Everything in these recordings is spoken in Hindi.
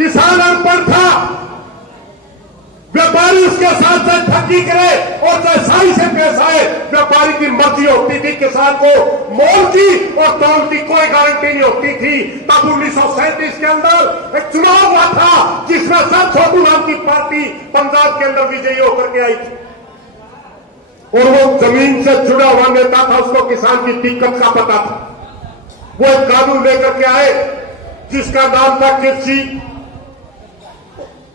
किसान अनपढ़ था, व्यापारी उसके साथ चाहे ठगी करे और चाहे साई से पेश आए, व्यापारी की मर्जी होती थी। किसान को मोल की और तौल की कोई गारंटी नहीं होती थी। तब 1937 के अंदर एक चुनाव हुआ था जिसमें सर छोटू राम की पार्टी पंजाब के अंदर विजयी होकर के आई थी और वो जमीन से जुड़ा हुआ नेता था, उसको किसान की दिक्कत का पता था। वो एक कानून लेकर के आए जिसका नाम था कृषि,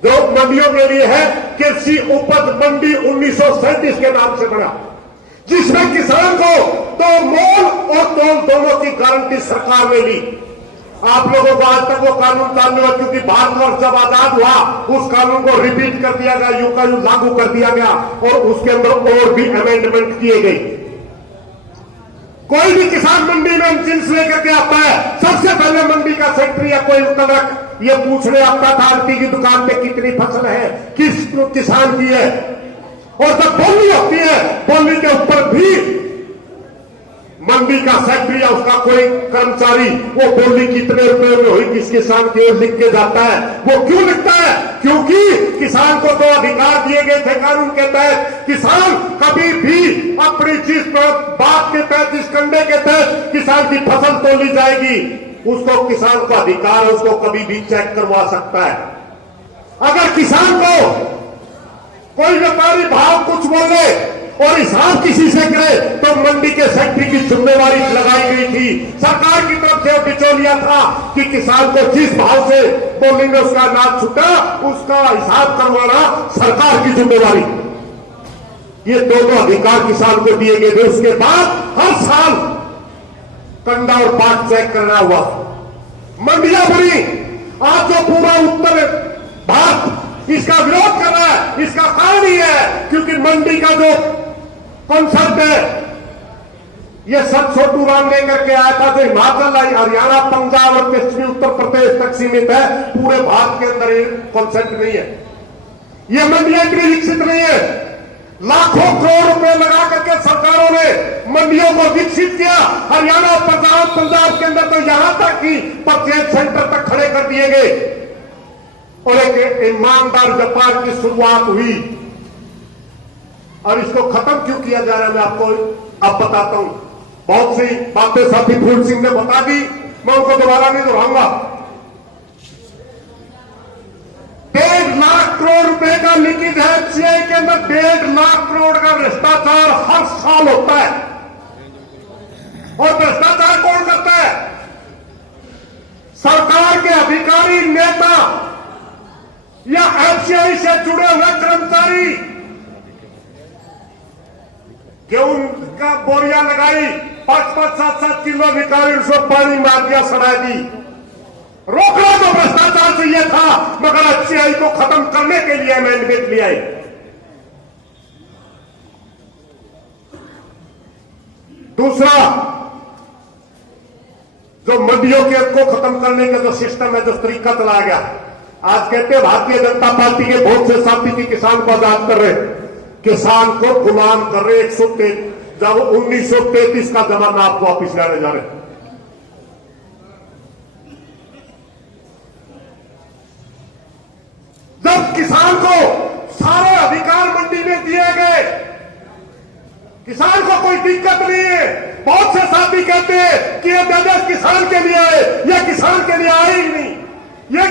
जो मंडियों के लिए है, कृषि उपज मंडी 1937 के नाम से बना, जिसमें किसान को तो मोल और तोल दोनों की गारंटी सरकार ने ली। आप लोगों को आज तक वो कानून चालू है, क्योंकि भारतवर्ष जब आजाद हुआ उस कानून को रिपीट कर दिया गया, यूं का यूं लागू कर दिया गया और उसके अंदर और भी अमेंडमेंट किए गए। कोई भी किसान मंडी में जिन्स लेकर के आता है, सबसे पहले मंडी का सेक्रेटरी या कोई कलरक ये पूछने आता था आरती की दुकान पे कितनी फसल है, किस किसान की है। और जब बोली होती है, बोली के ऊपर भी मंडी का सेक्रेटरी या उसका कोई कर्मचारी वो बोली कितने रुपए में हुई किस किसान की ओर लिख के जाता है। वो क्यों लिखता है? क्योंकि किसान को तो अधिकार दिए गए थे कानून के तहत, किसान कभी भी अपनी जिस बात के तहत, जिस कंडे के तहत किसान की फसल तोली जाएगी, उसको किसान को अधिकार है, उसको कभी भी चेक करवा सकता है। अगर किसान को कोई व्यापारी भाव कुछ बोले और हिसाब किसी से करे तो मंडी के सेक्रेटरी की जिम्मेवारी लगाई गई थी। सरकार की तरफ से बिचौलिया था कि किसान को जिस भाव से बोलेंगे उसका नाम छूटा, उसका हिसाब करवाना सरकार की जिम्मेवारी। ये दोनों अधिकार किसान को दिए गए थे। उसके बाद हर साल कंडा और पाट चेक करना हुआ। मंडियां बनी। आज जो पूरा उत्तर भारत इसका विरोध कर रहा है, इसका कारण ही है क्योंकि मंडी का जो कॉन्सेप्ट है ये सब छोटू राम लेकर के आया था, जो हिमाचल, हरियाणा, पंजाब और पश्चिमी उत्तर प्रदेश तक सीमित है। पूरे भारत के अंदर ये कॉन्सेप्ट नहीं है। ये मंडियां इतनी विकसित नहीं है। लाखों करोड़ रुपए लगा करके सरकारों ने मंडियों को विकसित किया। हरियाणा और पंजाब के अंदर तो यहां तक कि परचेज सेंटर तक खड़े कर दिए गए और एक ईमानदार व्यापार की शुरुआत हुई। और इसको खत्म क्यों किया जा रहा है मैं आपको अब बताता हूं। बहुत सी बातें साथी फूल सिंह ने बता दी, मैं उनको दोबारा नहीं दोहराऊंगा। 1.5 लाख करोड़ रुपए का लीकेज है एफसीआई के अंदर। 1.5 लाख करोड़ का भ्रष्टाचार हर साल होता है। और भ्रष्टाचार कौन करता है? सरकार के अधिकारी, नेता या एफसीआई से जुड़े हुए कर्मचारी। गेहूं का बोरियां लगाई, 5-5, 7-7 किलो निकाली, उसको पानी मार दिया, सड़ा दी। रोकना तो भ्रष्टाचार चाहिए था, मगर एफसीआई को खत्म करने के लिए अमेंडमेंट लिया है। दूसरा, जो मंडियों के को खत्म करने का जो सिस्टम है, जो तरीका चलाया गया, आज कहते हैं भारतीय जनता पार्टी के बहुत से साथी की किसान को आजाद कर रहे, किसान को गुलाम कर रहे। 1933 का जमाना आपको वापिस लाने जा रहे। जब किसान को सारे अधिकार मंडी में दिए गए, किसान को कोई दिक्कत नहीं है। बहुत से साथी कहते हैं कि यह अध्यादेश किसान के लिए है, यह किसान के लिए आए ही नहीं। ये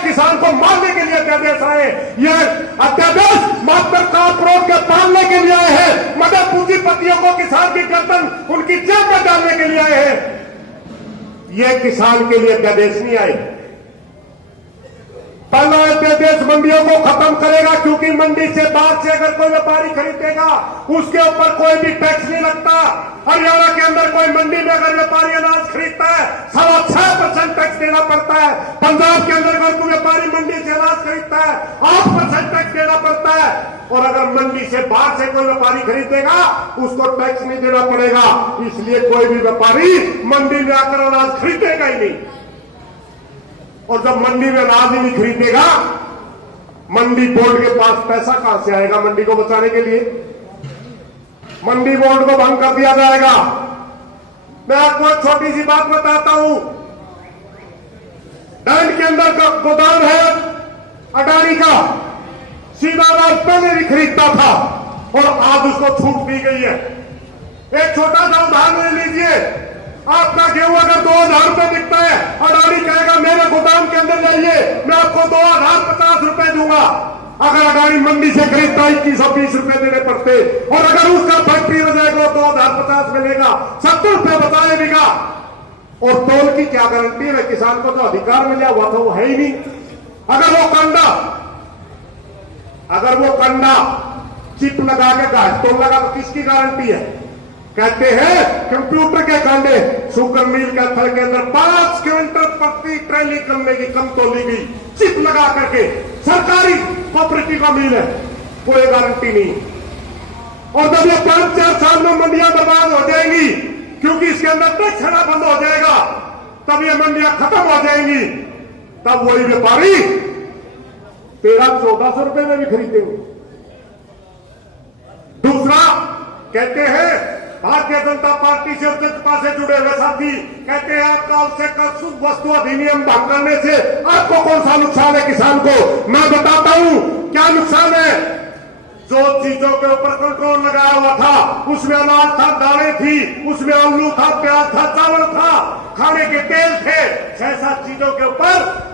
किसान को मारने के लिए अध्यादेश आए। ये अध्यादेश मात्र कारपोरेट के पालने के लिए आए हैं। मध्य पूंजीपतियों को किसान की गर्दन उनकी जेब में डालने के लिए आए हैं। ये किसान के लिए अध्यादेश नहीं आए। पहला अध्यादेश मंडियों को खत्म करेगा, क्योंकि मंडी से बाहर से अगर कोई व्यापारी खरीदेगा उसके ऊपर कोई भी टैक्स नहीं लगता। हरियाणा के अंदर कोई मंडी में अगर व्यापारी अनाज खरीदता है 6.5% टैक्स देना पड़ता है। पंजाब के अंदर अगर कोई व्यापारी मंडी से अनाज खरीदता है 8% टैक्स देना पड़ता है। और अगर मंडी से बाहर से कोई व्यापारी खरीदेगा उसको टैक्स नहीं देना पड़ेगा। इसलिए कोई भी व्यापारी मंडी में आकर अनाज खरीदेगा ही नहीं। और जब मंडी में अनाज ही नहीं खरीदेगा, मंडी बोर्ड के पास पैसा कहां से आएगा मंडी को बचाने के लिए? मंडी बोर्ड को भंग कर दिया जाएगा। मैं आपको एक छोटी सी बात बताता हूं। डैम के अंदर का गोदाम है गाड़ी का सीधा माल पहले भी खरीदता था और आज उसको छूट दी गई है। एक छोटा सा उदाहरण ले लीजिए, आपका गेहूं अगर 2000 रुपए बिकता है, अडानी कहेगा मेरे गोदाम के अंदर जाइए, मैं आपको 2050 रुपए दूंगा। अगर अडानी मंडी से खरीदता 2120 रुपए देने पड़ते, और अगर उसका फैक्ट्री में जाएगा 2050 मिलेगा, 70 रुपए बचाएगा। और तोल की क्या गारंटी है? किसान को तो अधिकार मिला हुआ था, वो है ही नहीं। अगर वो कंडा चिप लगा के घास तोल लगा तो किसकी गारंटी है? कहते हैं कंप्यूटर के कांडे शुगर मिल के थल के अंदर 5 क्विंटल प्रति ट्रैली करने की कम तोली गई, चिप लगा करके। सरकारी कॉपरेटिव का मिल है, कोई गारंटी नहीं। और जब ये 5-4 साल में मंडियां बर्बाद हो जाएंगी, क्योंकि इसके अंदर टैक्स छड़ा बंद हो जाएगा, तब ये मंडियां खत्म हो जाएंगी, तब वही व्यापारी 1300-1400 रुपए में भी खरीदेंगे। दूसरा, कहते हैं भारतीय जनता पार्टी से भाजपा से जुड़े हुए साथी कहते हैं आपका आवश्यक वस्तु अधिनियम भंग करने से आपको कौन सा नुकसान है किसान को? मैं बताता हूं क्या नुकसान है। जो चीजों के ऊपर कंट्रोल लगाया हुआ था, उसमें अनाज था, दालें थी, उसमें आलू था, प्याज था, चावल था, खाने के तेल थे, 6-7 चीजों के ऊपर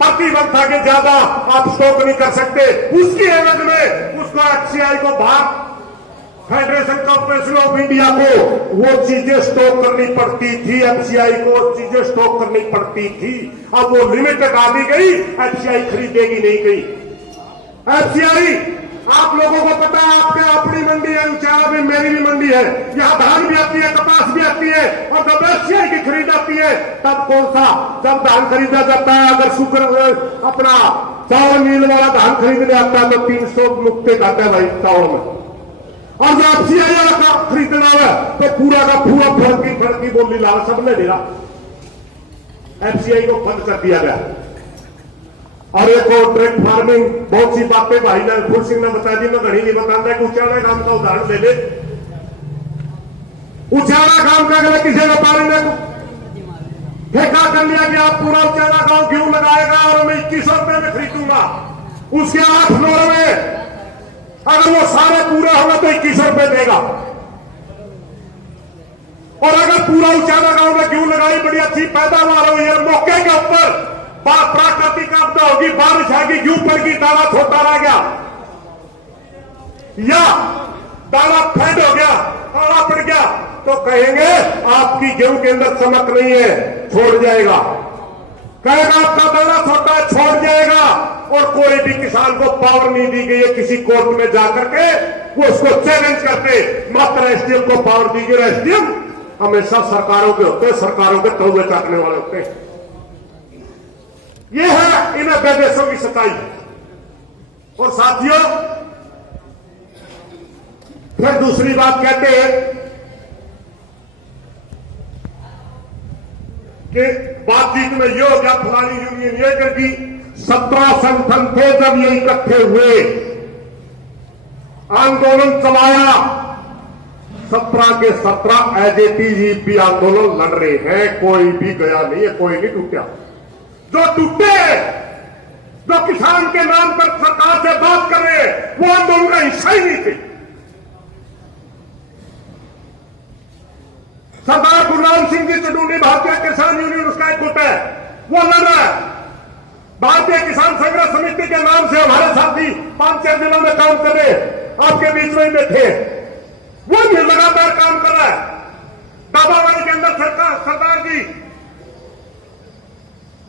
प्रतिबंध था कि ज्यादा आप स्टॉक नहीं कर सकते। उसकी एवज में उसको एफसीआई को भाग फेडरेशन कॉर्पोरेशन ऑफ इंडिया को वो चीजें स्टॉक करनी पड़ती थी, एफसीआई को चीजें स्टॉक करनी पड़ती थी। अब वो लिमिट हटा दी गई, एफसीआई खरीदेगी नहीं गई। एफसीआई आप लोगों को पता है, आपके अपनी मंडी है, उचाला में मेरी भी मंडी है, यहां धान भी आती है, कपास भी आती है, और जब एफसीआई की खरीद आती है तब कौन सा, जब धान खरीदा जाता है, अगर शुक्र अपना चावल मिल वाला धान खरीदने आता है तो 300 मुक्ते खाता है भाई चावल में, और जब एफसीआई वाला खरीदना है तो पूरा का पूरा फड़की बोली ला सबने दिया, एफसीआई को बंद कर दिया गया। और एक और ट्रैक फार्मिंग, बहुत सी बातें भाई ने फुल सिंह ने बता दी, मैं घड़ी नहीं बताता कि उचाला गांव का उदाहरण ले ले। उचाला गांव का अगर किसी व्यापारी ने ठेका कर लिया कि आप पूरा उचाला गांव क्यों लगाएगा और मैं 2100 रुपए में खरीदूंगा, उसके 8 फ्लोर में अगर वो सारे पूरे होंगे तो 2100 रुपए देगा। और अगर पूरा उचाला गांव में क्यों लगाई, बड़ी अच्छी पैदावार हुई है, मौके के ऊपर प्राकृतिक आपदा होगी, बारिश आएगी, गेहूं पड़ गई, दाना छोटा रह गया, या दाना फेड हो गया, काला पड़ गया, तो कहेंगे आपकी गेहूं के अंदर चमक नहीं है, छोड़ जाएगा। कहेगा आपका दाना छोटा है, छोड़ जाएगा। और कोई भी किसान को पावर नहीं दी गई है किसी कोर्ट में जाकर के वो उसको चैलेंज करते, मात्र एसडीएम को पावर दी गई। एसडीएम हमेशा सरकारों के होते हैं, सरकारों के तौबे चाटने वाले होते हैं। ये है इन अध्यादेशों की सच्चाई। और साथियों, फिर दूसरी बात कहते हैं कि बातचीत में ये हो गया, फलानी यूनियन ये कर दी। 17 संगठन थे जब ये इकट्ठे हुए, आंदोलन चलाया, 17 के 17 एज ए टीजीपी आंदोलन लड़ रहे हैं, कोई भी गया नहीं है, कोई नहीं टूटा। जो टूटे, जो किसान के नाम पर सरकार से बात कर रहे हैं, वो आंदोलन का हिस्सा ही नहीं थे। सरदार गुरनाम सिंह जी चडूनी, भारतीय किसान यूनियन उसका एक गुट है, वो लड़ रहा है। भारतीय किसान संघर्ष समिति के नाम से हमारे साथी 5-6 जिलों में काम कर रहे, आपके बीच में बैठे, वो भी लगातार काम कर रहा है। दाबावाड़ी के अंदर सरदार जी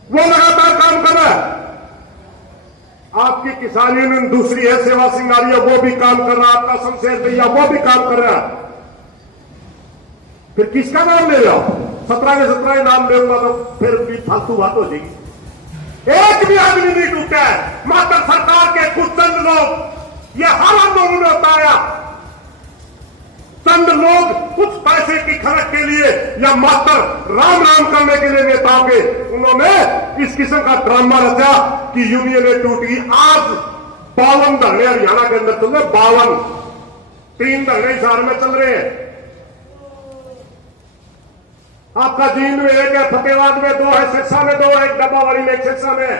वो लगातार काम कर रहा है। आपकी किसान यूनियन दूसरी है, सेवा सिंगारिया, वो भी काम कर रहा है। आपका शमशेर भैया वो भी काम कर रहा है। फिर किसका नाम ले रहे हो? 17 के 17 नाम लेऊंगा तो फिर भी फालतू बात हो जाएगी। एक भी आदमी नहीं टूटा है, मात्र सरकार के कुछ चंद लोग, ये हर आंदोलन में होता है, चंद लोग कुछ पैसे की खर्च के लिए या मात्र राम राम करने के लिए नेताओं के, उन्होंने इस किस्म का ड्रामा रचा कि यूनियन टूट गई। आज 52 धरने हरियाणा के अंदर चल रहे, 52, 3 धरने हिसार में चल रहे हैं। आपका जींद में 1 है, फतेहाबाद में 2 है, सिरसा में 2 है, एक डब्बावाड़ी में 1 सिरसा में है।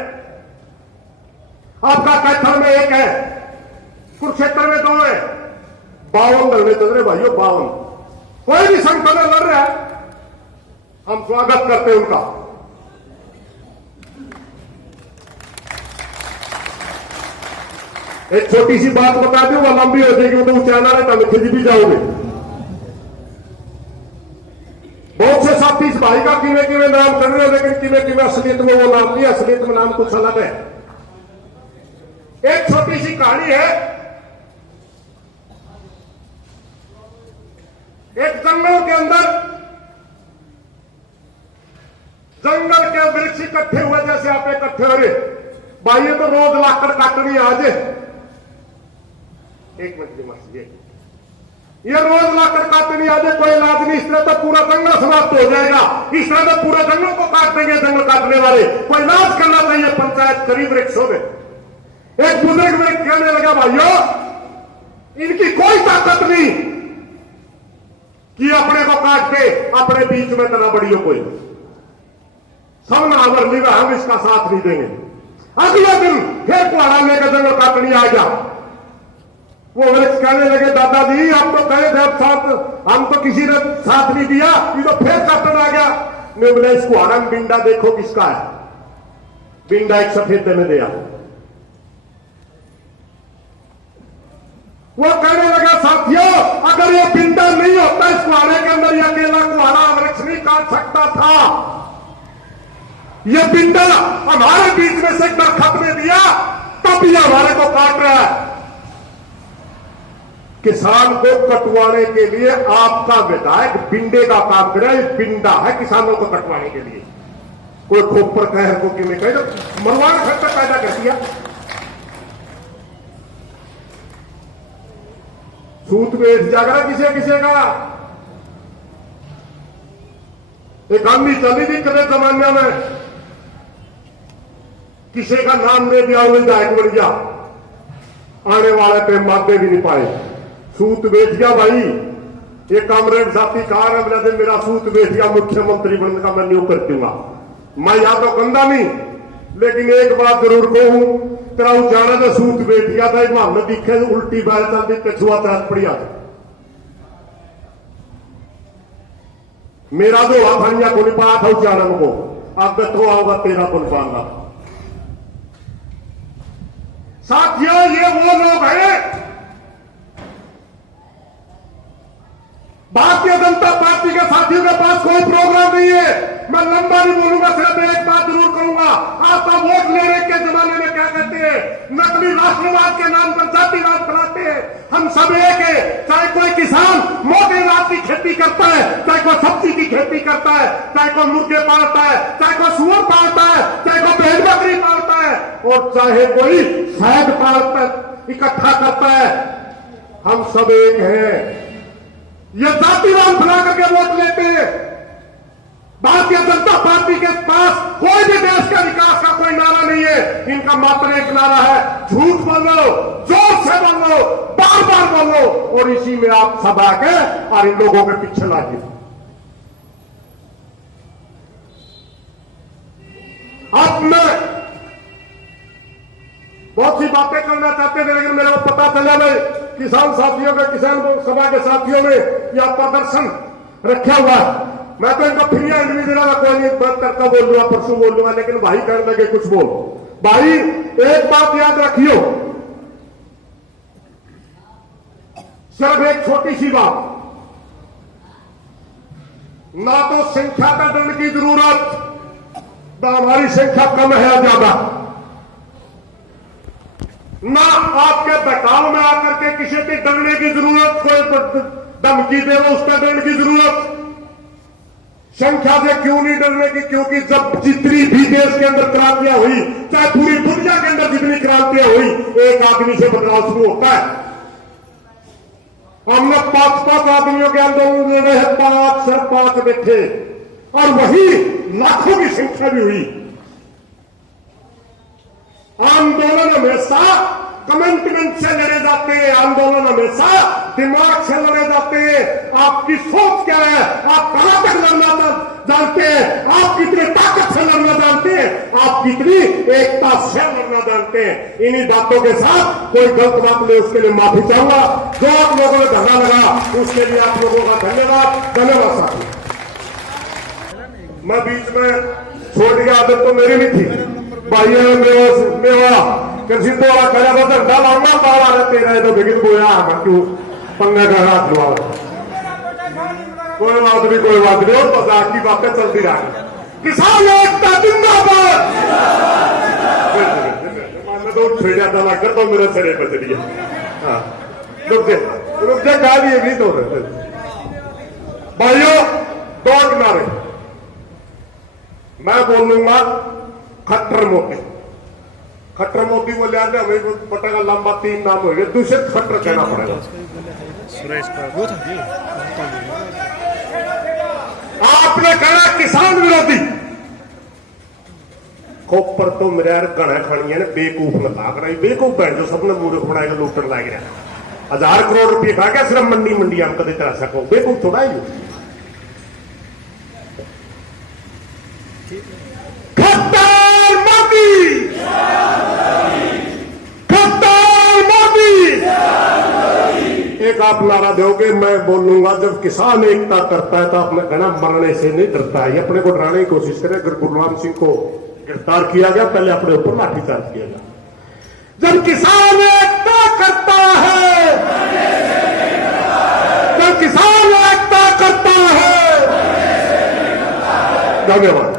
आपका कैथल में एक है, कुरुक्षेत्र में 2 है, 52 लड़ने चल रहे भाइयों, 52। कोई भी संगठन लड़ रहा है, हम स्वागत करते हैं उनका। एक छोटी सी बात बता दूं, वो लंबी हो जाएगी, वो तो चैनल है, तो खिंच भी जाओगे। बहुत से साथी इस भाई का किवे किवे नाम कर रहे हो, लेकिन किवे किवे असलियत में वो नाम नहीं है, असलियत में नाम कुछ अलग है। एक छोटी सी कहानी है। एक जंगल के अंदर, जंगल के वृक्ष इकट्ठे हुए, जैसे आप इकट्ठे हो रहे भाई, ये तो रोज लाकड़ काटनी आज। एक मिनट दिमाग, ये रोज लाकर काटनी आ जाए, कोई इलाज नहीं। इस तरह तो पूरा जंगल समाप्त हो जाएगा, इस तरह तो पूरा जंगल को काट देंगे जंगल काटने वाले। कोई इलाज करना चाहिए पंचायत करीब वृक्षों में। एक बुजुर्ग में कहने लगा, भाइयों इनकी कोई ताकत नहीं कि अपने को काट दे, अपने बीच में तना बड़ी हो कोई, सब नावर लिवा, हम इसका साथ नहीं देंगे। अगले दिन फिर कुहाड़ा लेकर जंगल काटनी आ गया। वो वृक्ष कहने लगे, दादाजी आप तो कहे थे अब साथ, हम तो किसी ने साथ नहीं दिया, ये तो फिर काटन आ गया। मैं बोला, इस कुहाड़ा में बिंडा देखो किसका है। बिंडा एक सफेद ने दिया। वो कहने लगा, साथियों अगर ये बिंडा नहीं होता इस कुहाड़े के अंदर, ये अकेला कुहाड़ा वृक्ष नहीं काट सकता था। ये बिंडा हमारे बीच में से दरखत ने दिया, तब ये हमारे को काट रहा है। किसान को कटवाने के लिए आपका विधायक बिंडे का काम करे, बिंडा है किसानों को कटवाने के लिए। कोई खोपर कहर को कि मैं कहे तो मरवान खर्चा पैदा कर दिया। सूत बेच जागरा किसे किसे का। एक आंधी चली थी कदे जमाने में, किसी का नाम ले दिया, विधायक बन गया, आने वाले पे मादे भी नहीं पाए, सूत बेच गया। भाई ये कामरेड साथी कहा है, मेरा सूत बेच गया, मुख्यमंत्री बनने का मैं न्यू कर दूंगा। मैं या तो गंदा नहीं, लेकिन एक बात जरूर कहूं, तेरा जाना तो सूत बेच गया था, मोहम्मद दिखे उल्टी बैल चलती कछुआ तहत पड़ी आ। मेरा तो भानिया को नहीं पाया था उच्चारण को, अब तो आओगा तेरा बन पाऊंगा। साथियों ये वो लोग हैं, भारतीय जनता पार्टी के साथियों के पास कोई प्रोग्राम नहीं है। मैं लंबा नहीं बोलूंगा, सिर्फ एक बात जरूर करूंगा। आप तो वोट लेने के जमाने में क्या कहते हैं, नकली राष्ट्रवाद के नाम पर जातिवाद फैलाते हैं। हम सब एक है, चाहे कोई किसान मोटे अनाज की खेती करता है, चाहे कोई सब्जी की खेती करता है, चाहे कोई मुर्गे पालता है, चाहे कोई सुअर पालता है, चाहे कोई भेड़ बकरी पालता है, और चाहे कोई शहद पालता इकट्ठा करता है। हम सब एक हैं। ये जातिवाद फैला करके वोट लेते हैं। भारतीय जनता पार्टी के पास कोई भी देश के विकास का कोई नारा नहीं है। इनका मात्र एक नारा है, झूठ बोलो, जोर से बोलो, बार बार बोलो, और इसी में आप सब आके और इन लोगों के पीछे लाइए। अब मैं बहुत सी बातें करना चाहते थे, लेकिन मेरे को पता चला भाई किसान साथियों के, किसान सभा के साथियों ने यह प्रदर्शन रखा हुआ है। मैं तो इनको फ्री हैंड भी देना, कोई नहीं, बंद करता बोल लूंगा, परसों बोल लूंगा, लेकिन भाई कहने लगे कुछ बोल। भाई एक बात याद रखियो, सिर्फ एक छोटी सी बात, ना तो संख्या का दंड की जरूरत, ना हमारी संख्या कम है या ज्यादा, ना आपके बटाव में आकर के किसी पे डरने की जरूरत, कोई धमकी दे वो उसका डरने की जरूरत। संख्या से क्यों नहीं डरने की, क्योंकि जब जितनी भी देश के अंदर क्रांतियां हुई, चाहे पूरी दुनिया के अंदर जितनी क्रांतियां हुई, एक आदमी से बदलाव शुरू होता है। हमने 5-5 आदमियों के आंदोलन लड़े हैं, 5 से 5 बैठे, और वही लाखों की संख्या भी हुई। आंदोलन हमेशा कमिटमेंट से लड़े जाते हैं, आंदोलन हमेशा दिमाग से लड़े जाते हैं। आपकी सोच क्या है, आप कहां तक लड़ना जानते हैं, आप कितने ताकत से लड़ना जानते हैं, आप कितनी एकता से लड़ना जानते हैं। इन्हीं बातों के साथ कोई गलत बात नहीं, उसके लिए माफी चाहूंगा। जो आप लोगों ने धरना लगा उसके लिए आप लोगों का धन्यवाद। धन्यवाद साथी। मैं बीच में छोड़ की आदत तो मेरी भी थी, भाइयों मेवा कृषि तो खड़ा था धंधा लाऊंगा बाबा तेरा तो बिगिन बोया क्यों पंगे का हाथ लुआ। कोई बात नहीं, कोई बात नहीं, और मजाक की बातें चलती रही। किसान एकता जिंदाबाद। मैं तो उठ जाता लगता तो मेरे सिरे पर चलिए। हाँ रुक जा गा दिए भी तो भाइयों दो किनारे मैं बोलूंगा। खट्टर मोदी, खट्टर मोदी बोले हमें पटेगा लंबा 3 नाम हो गए, दूसरे खट्टर कहना पड़ेगा। आपने कहा किसान विरोधी, खोपर तो मेरे यार गणे खानी है बेकूफ न लाग रही। बेकूफ बैठ जो सबने मूर्ख बनाएगा लूटन लाग रहा। 1000 करोड़ रुपये खा गया सिर्फ मंडी मंडी हम कदे तरह सको। बेकूफ थोड़ा ही खट्टर मोदी, खट्टर मोदी। एक आप नारा दोगे, मैं बोलूंगा जब किसान एकता करता है तो अपने घना मरने से नहीं डरता है। अपने को डराने की कोशिश करें। अगर गुरनाम सिंह को गिरफ्तार किया गया, पहले अपने ऊपर लाठीचार्ज किया गया। जब किसान एकता करता है, जब किसान एकता करता है। धन्यवाद।